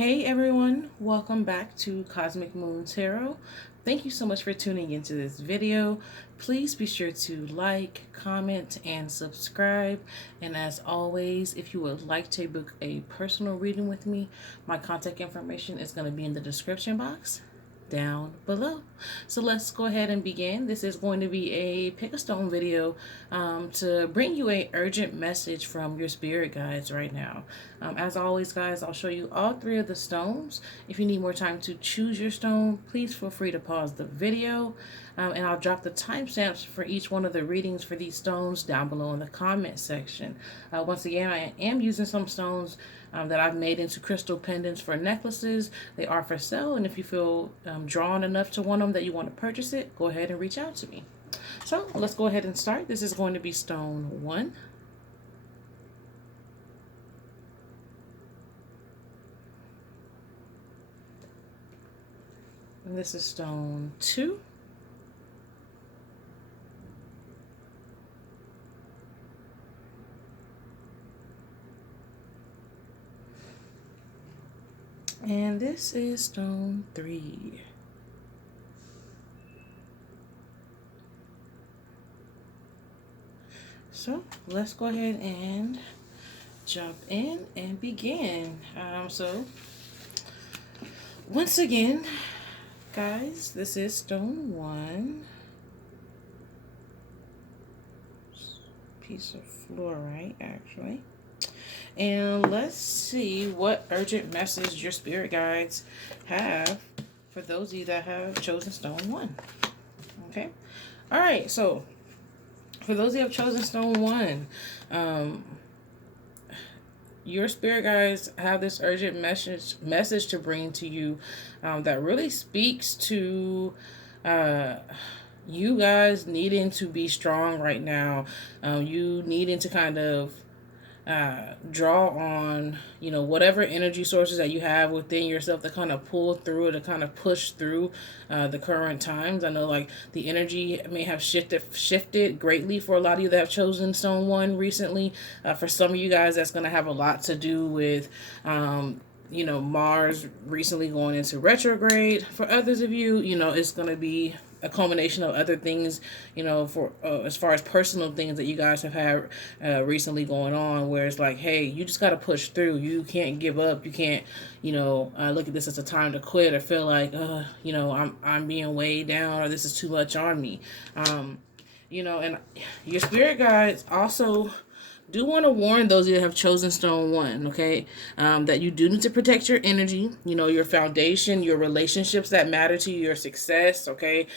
Hey everyone, welcome back to Cosmic Moon Tarot. Thank you so much for tuning into this video. Please be sure to like, comment, and subscribe. And as always, if you would like to book a personal reading with me, my contact information is going to be in the description box down below. So let's go ahead and begin. This is going to be a pick a stone video to bring you a urgent message from your spirit guides right now. As always, guys, I'll show you all three of the stones. If you need more time to choose your stone, please feel free to pause the video, and I'll drop the timestamps for each one of the readings for these stones down below in the comment section. Once again, I am using some stones that I've made into crystal pendants for necklaces. They are for sale, and if you feel drawn enough to one of them that you want to purchase it, go ahead and reach out to me. So let's go ahead and start. This is going to be stone 1. And this is stone 2. And this is stone 3. So let's go ahead and jump in and begin. So once again, guys, this is stone 1. Piece of fluorite, actually. And let's see what urgent message your spirit guides have for those of you that have chosen stone 1. Okay. All right. So for those of you who have chosen stone 1, your spirit guides have this urgent message to bring to you that really speaks to you guys needing to be strong right now. You needing to kind of draw on, whatever energy sources that you have within yourself to kind of pull through, to kind of push through the current times. I know like the energy may have shifted greatly for a lot of you that have chosen stone 1 recently. For some of you guys, that's going to have a lot to do with Mars recently going into retrograde. For others of you, it's going to be a culmination of other things, for as far as personal things that you guys have had recently going on, where it's like, hey, you just got to push through. You can't give up. You can't, look at this as a time to quit or feel like, I'm being weighed down or this is too much on me. And your spirit guides also do want to warn those that have chosen stone 1, okay, that you do need to protect your energy, your foundation, your relationships that matter to you, your success, okay.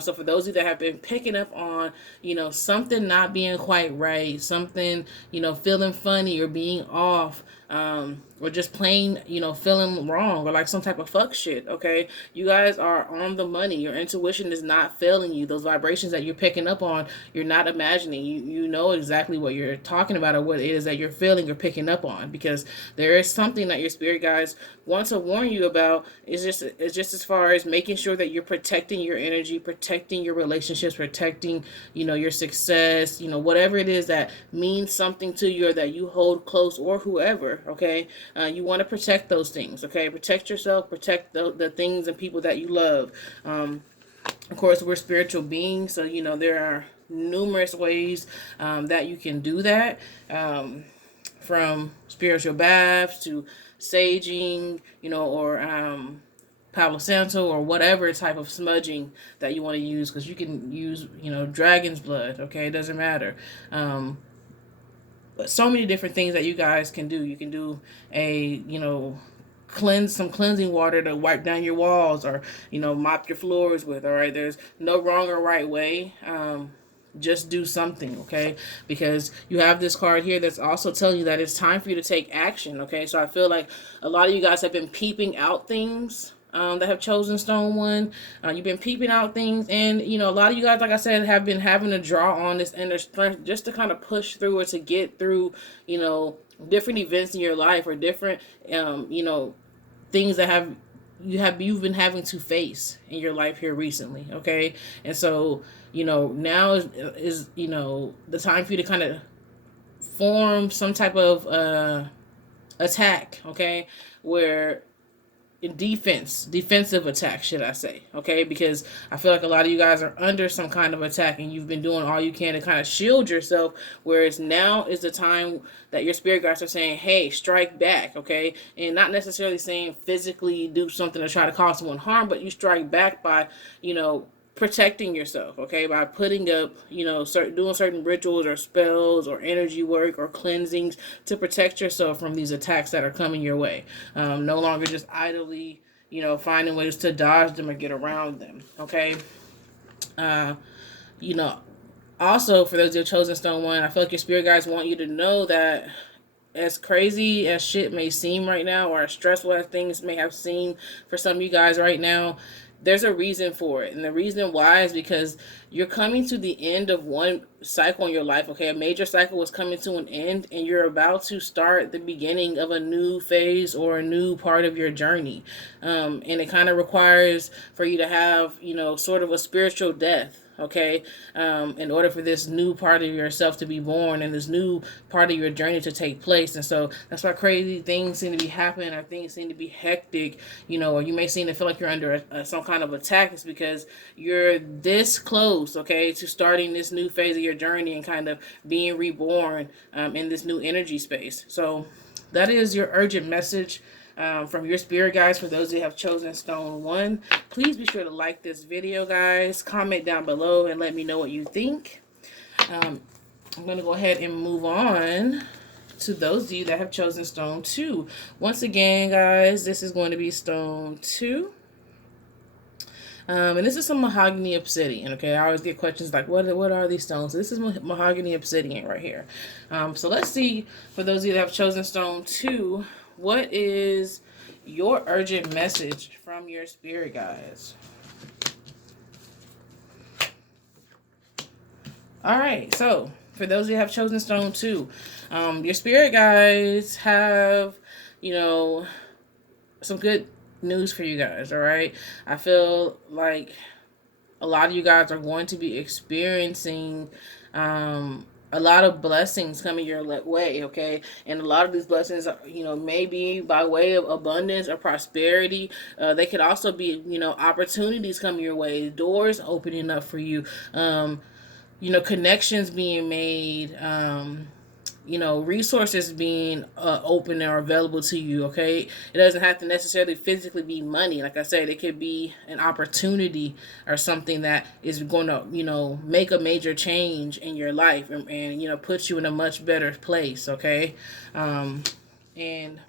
So for those of you that have been picking up on, something not being quite right, something, feeling funny or being off, or just plain, feeling wrong or like some type of fuck shit, okay? You guys are on the money. Your intuition is not failing you. Those vibrations that you're picking up on, you're not imagining. You know exactly what you're talking about or what it is that you're feeling or picking up on, because there is something that your spirit guides want to warn you about. It's just as far as making sure that you're protecting your energy, protecting your relationships, protecting, your success, whatever it is that means something to you or that you hold close or whoever, okay? You want to protect those things, okay? Protect yourself, protect the things and people that you love. Of course, we're spiritual beings, so, there are numerous ways that you can do that, from spiritual baths to saging, or Palo Santo or whatever type of smudging that you want to use, because you can use, dragon's blood, okay? It doesn't matter. But so many different things that you guys can do. You can do a, cleanse some cleansing water to wipe down your walls, or, mop your floors with. All right, there's no wrong or right way. Just do something, okay? Because you have this card here that's also telling you that it's time for you to take action, okay? So I feel like a lot of you guys have been peeping out things, that have chosen stone 1. You've been peeping out things, and a lot of you guys, like I said, have been having to draw on this inner strength just to kind of push through or to get through, different events in your life, or different things that you've been having to face in your life here recently, okay? And so, now is the time for you to kind of form some type of attack, okay, where defensive attack, should I say, okay? Because I feel like a lot of you guys are under some kind of attack, and you've been doing all you can to kind of shield yourself, whereas now is the time that your spirit guides are saying, hey, strike back, okay? And not necessarily saying physically do something to try to cause someone harm, but you strike back by, protecting yourself, okay, by putting up, doing certain rituals or spells or energy work or cleansings to protect yourself from these attacks that are coming your way. No longer just idly, finding ways to dodge them or get around them, okay. uh you know Also, for those who have chosen stone one, I feel like your spirit guides want you to know that, as crazy as shit may seem right now, or as stressful as things may have seemed for some of you guys right now, there's a reason for it. And the reason why is because you're coming to the end of one cycle in your life, okay? A major cycle was coming to an end, and you're about to start the beginning of a new phase or a new part of your journey. And it kind of requires for you to have, sort of a spiritual death, okay, in order for this new part of yourself to be born and this new part of your journey to take place. And so that's why crazy things seem to be happening, or things seem to be hectic, or you may seem to feel like you're under some kind of attack. It's because you're this close, okay, to starting this new phase of your journey and kind of being reborn in this new energy space. So that is your urgent message from your spirit guides. For those who have chosen stone one, please be sure to like this video, guys. Comment down below and let me know what you think. I'm going to go ahead and move on to those of you that have chosen stone two. Once again, guys, this is going to be stone two. And this is some mahogany obsidian, okay? I always get questions like, what are these stones? So this is mahogany obsidian right here. So let's see, for those of you that have chosen stone two, what is your urgent message from your spirit guides? All right, so for those of you who have chosen stone two, your spirit guides have, some good news for you guys, all right? I feel like a lot of you guys are going to be experiencing a lot of blessings coming your way, okay? And a lot of these blessings, may be by way of abundance or prosperity. They could also be, opportunities coming your way, doors opening up for you, connections being made, resources being open or available to you, okay? It doesn't have to necessarily physically be money. Like I said, it could be an opportunity or something that is going to, make a major change in your life and put you in a much better place, okay? And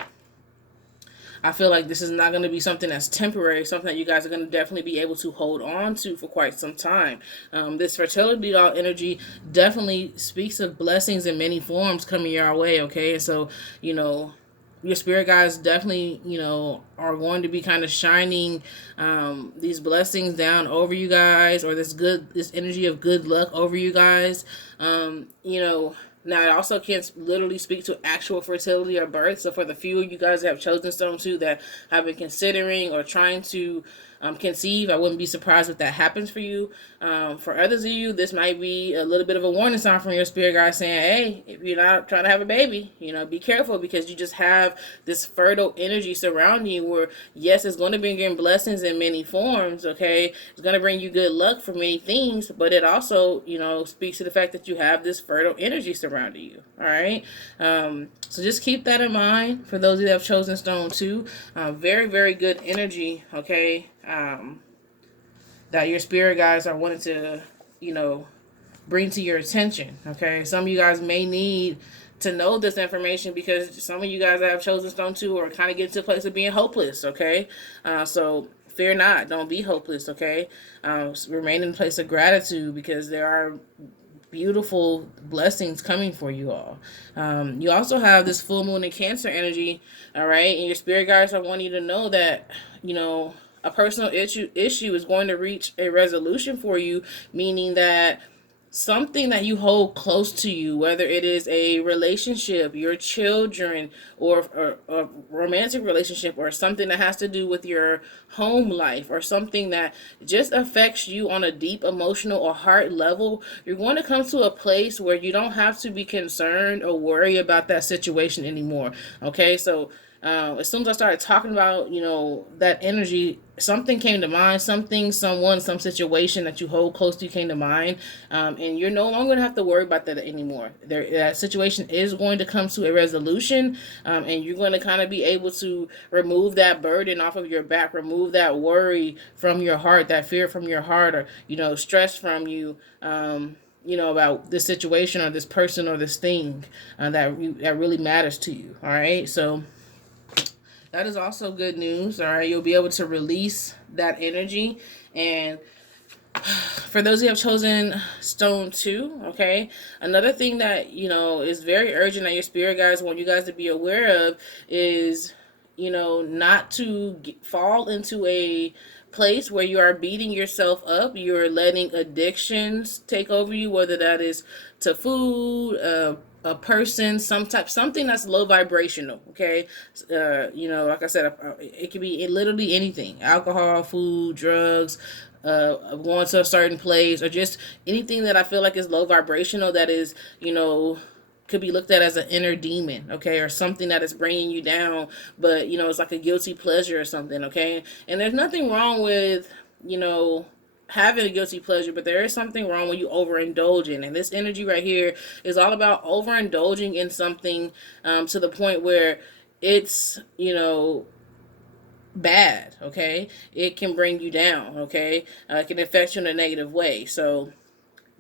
I feel like this is not going to be something that's temporary, something that you guys are going to definitely be able to hold on to for quite some time. This fertility doll energy definitely speaks of blessings in many forms coming your way, okay? And so, your spirit guides definitely, are going to be kind of shining these blessings down over you guys, or this energy of good luck over you guys. Now, it also can't literally speak to actual fertility or birth. So for the few of you guys that have chosen stone two that have been considering or trying to conceive, I wouldn't be surprised if that happens for you. For others of you, this might be a little bit of a warning sign from your spirit guide saying, hey, if you're not trying to have a baby, be careful, because you just have this fertile energy surrounding you where, yes, it's going to bring in blessings in many forms, okay? It's going to bring you good luck for many things, but it also, speaks to the fact that you have this fertile energy surrounding you, all right? So just keep that in mind for those of you that have chosen stone two. Very, very good energy, okay? That your spirit guides are wanting to, bring to your attention, okay? Some of you guys may need to know this information because some of you guys that have chosen stone two are kind of getting to a place of being hopeless, okay? So fear not, don't be hopeless, okay? Remain in a place of gratitude, because there are beautiful blessings coming for you all. You also have this full moon in Cancer energy, all right? And your spirit guides are wanting you to know that, a personal issue is going to reach a resolution for you, meaning that something that you hold close to you, whether it is a relationship, your children, or a romantic relationship, or something that has to do with your home life, or something that just affects you on a deep emotional or heart level, you're going to come to a place where you don't have to be concerned or worry about that situation anymore, okay? So As soon as I started talking about, that energy, something came to mind, something, someone, some situation that you hold close to came to mind, and you're no longer going to have to worry about that anymore. That situation is going to come to a resolution, and you're going to kind of be able to remove that burden off of your back, remove that worry from your heart, that fear from your heart, or, stress from you. About this situation or this person or this thing that really matters to you. All right, so that is also good news. All right, you'll be able to release that energy. And for those who have chosen stone 2, okay, another thing that is very urgent that your spirit guides want you guys to be aware of is not to fall into a place where you are beating yourself up. You're letting addictions take over you, whether that is to food, a person, something that's low vibrational. Okay, like I said, it could be literally anything: alcohol, food, drugs, going to a certain place, or just anything that I feel like is low vibrational, that is, could be looked at as an inner demon, okay, or something that is bringing you down, but it's like a guilty pleasure or something, okay. And there's nothing wrong with having a guilty pleasure, but there is something wrong when you overindulge in. And this energy right here is all about overindulging in something, to the point where it's bad, okay. It can bring you down, okay. It can affect you in a negative way. So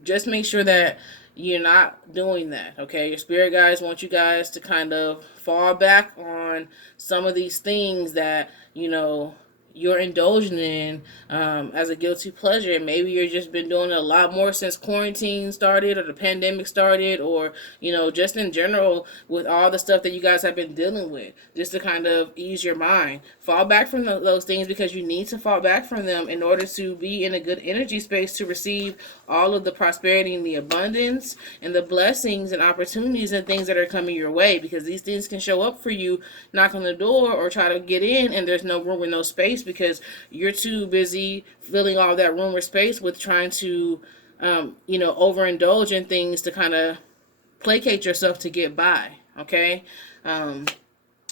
just make sure that you're not doing that, okay. Your spirit guides want you guys to kind of fall back on some of these things that you're indulging in, as a guilty pleasure. And maybe you've just been doing it a lot more since quarantine started, or the pandemic started, or just in general with all the stuff that you guys have been dealing with, just to kind of ease your mind. Fall back from those things, because you need to fall back from them in order to be in a good energy space to receive all of the prosperity and the abundance and the blessings and opportunities and things that are coming your way. Because these things can show up for you, knock on the door, or try to get in, and there's no room or no space, because you're too busy filling all that room or space with trying to overindulge in things to kind of placate yourself to get by, okay.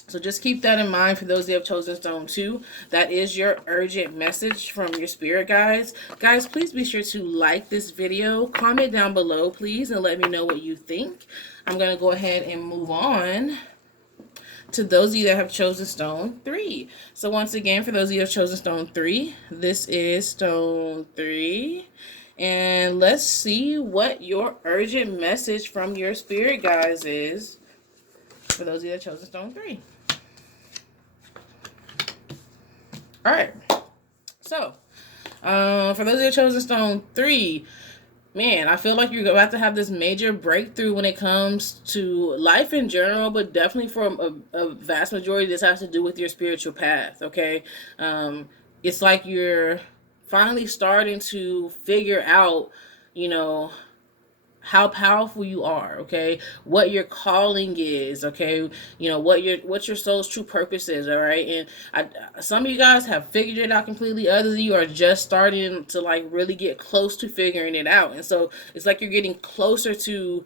So just keep that in mind for those that have chosen stone 2. That is your urgent message from your spirit guides. Guys, please be sure to like this video, comment down below, please, and let me know what you think. I'm going to go ahead and move on to those of you that have chosen stone 3. So once again, for those of you that have chosen stone 3, this is stone 3. And let's see what your urgent message from your spirit guides is for those of you that have chosen stone 3. All right. So, for those of you that chosen stone 3, man, I feel like you're about to have this major breakthrough when it comes to life in general, but definitely for a vast majority, this has to do with your spiritual path, okay? It's like you're finally starting to figure out, how powerful you are, okay, what your calling is, okay, what your soul's true purpose is. All right. And some of you guys have figured it out completely, others of you are just starting to like really get close to figuring it out. And so it's like you're getting closer to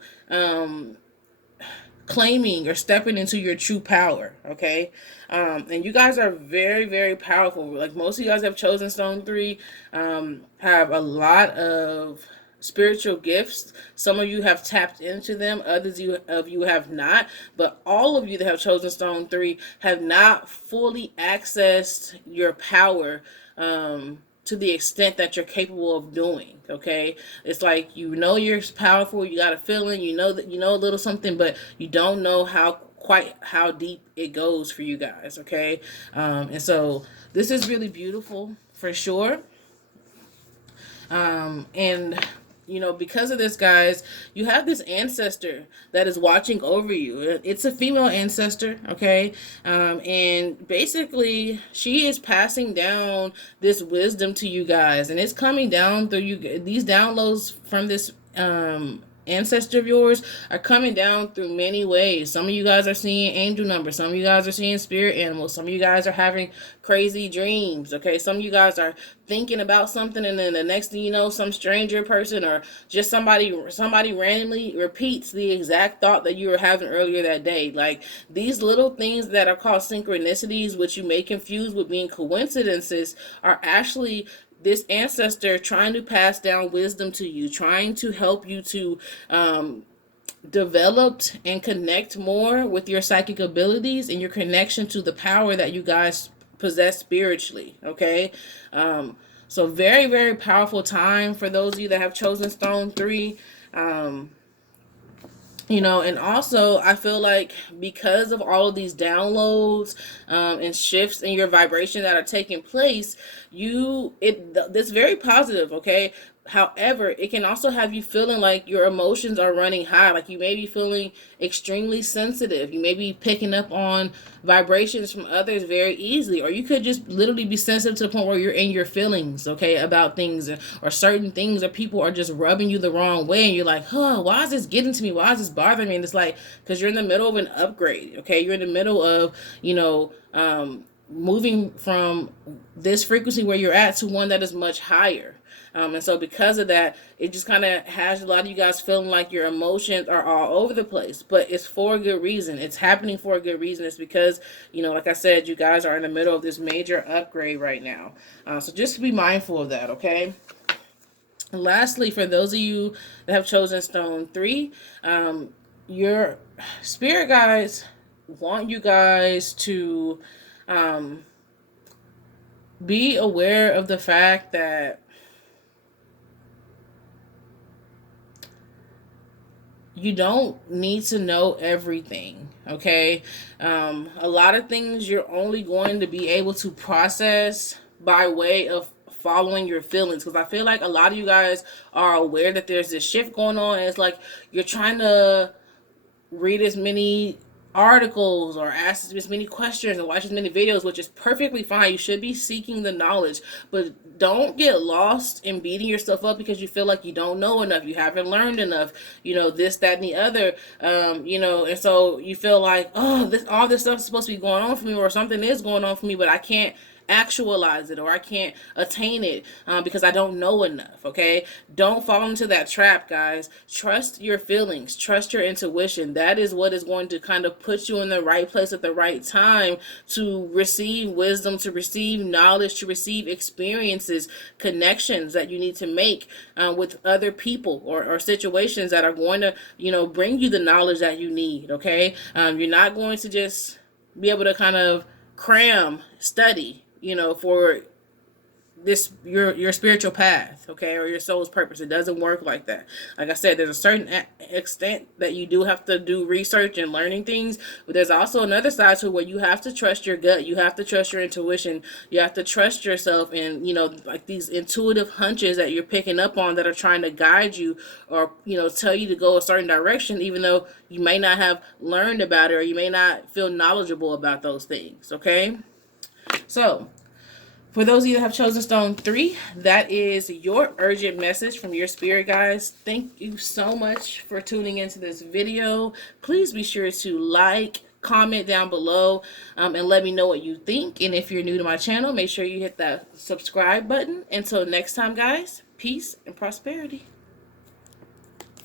claiming or stepping into your true power, okay. And you guys are very, very powerful. Like, most of you guys have chosen stone 3, have a lot of spiritual gifts. Some of you have tapped into them, others of you have not. But all of you that have chosen stone 3 have not fully accessed your power, to the extent that you're capable of doing, okay. It's like, you're powerful, you got a feeling, that a little something, but you don't know quite how deep it goes for you guys, okay. And so this is really beautiful for sure. And because of this, guys, you have this ancestor that is watching over you. It's a female ancestor, okay? And basically, she is passing down this wisdom to you guys, and it's coming down through you. These downloads from this ancestor of yours are coming down through many ways. Some of you guys are seeing angel numbers. Some of you guys are seeing spirit animals. Some of you guys are having crazy dreams. Okay, some of you guys are thinking about something, and then the next thing you know, some stranger person or just somebody randomly repeats the exact thought that you were having earlier that day. Like, these little things that are called synchronicities, which you may confuse with being coincidences, are actually this ancestor trying to pass down wisdom to you, trying to help you to develop and connect more with your psychic abilities and your connection to the power that you guys possess spiritually. Okay. So very, very powerful time for those of you that have chosen stone 3. And also I feel like because of all of these downloads and shifts in your vibration that are taking place, that's very positive. Okay. However, it can also have you feeling like your emotions are running high. Like, you may be feeling extremely sensitive. You may be picking up on vibrations from others very easily. Or you could just literally be sensitive to the point where you're in your feelings, okay, about things or certain things, or people are just rubbing you the wrong way. And you're like, why is this getting to me? Why is this bothering me? And it's like, because you're in the middle of an upgrade, okay? You're in the middle of, moving from this frequency where you're at to one that is much higher. And so because of that, it just kind of has a lot of you guys feeling like your emotions are all over the place. But it's for a good reason. It's happening for a good reason. It's because, like I said, you guys are in the middle of this major upgrade right now. So just be mindful of that, okay? And lastly, for those of you that have chosen stone 3, your spirit guides want you guys to be aware of the fact that you don't need to know everything, okay? A lot of things you're only going to be able to process by way of following your feelings, because I feel like a lot of you guys are aware that there's this shift going on, and it's like you're trying to read as many articles or ask as many questions and watch as many videos, which is perfectly fine. You should be seeking the knowledge, but don't get lost in beating yourself up because you feel like you don't know enough, you haven't learned enough, this, that, and the other, and so you feel like, all this stuff is supposed to be going on for me, or something is going on for me, but I can't actualize it, or I can't attain it because I don't know enough. Okay, don't fall into that trap, guys. Trust your feelings, trust your intuition. That is what is going to kind of put you in the right place at the right time to receive wisdom, to receive knowledge, to receive experiences, connections that you need to make with other people or situations that are going to bring you the knowledge that you need. Okay, you're not going to just be able to kind of cram study for this your spiritual path, okay, or your soul's purpose. It doesn't work like that. Like I said, there's a certain extent that you do have to do research and learning things, but there's also another side to it where you have to trust your gut, you have to trust your intuition, you have to trust yourself, and like these intuitive hunches that you're picking up on that are trying to guide you or tell you to go a certain direction, even though you may not have learned about it or you may not feel knowledgeable about those things. Okay, so for those of you that have chosen stone 3, that is your urgent message from your spirit guides. Thank you so much for tuning into this video. Please be sure to like, comment down below, and let me know what you think. And if you're new to my channel, make sure you hit that subscribe button. Until next time, guys, peace and prosperity.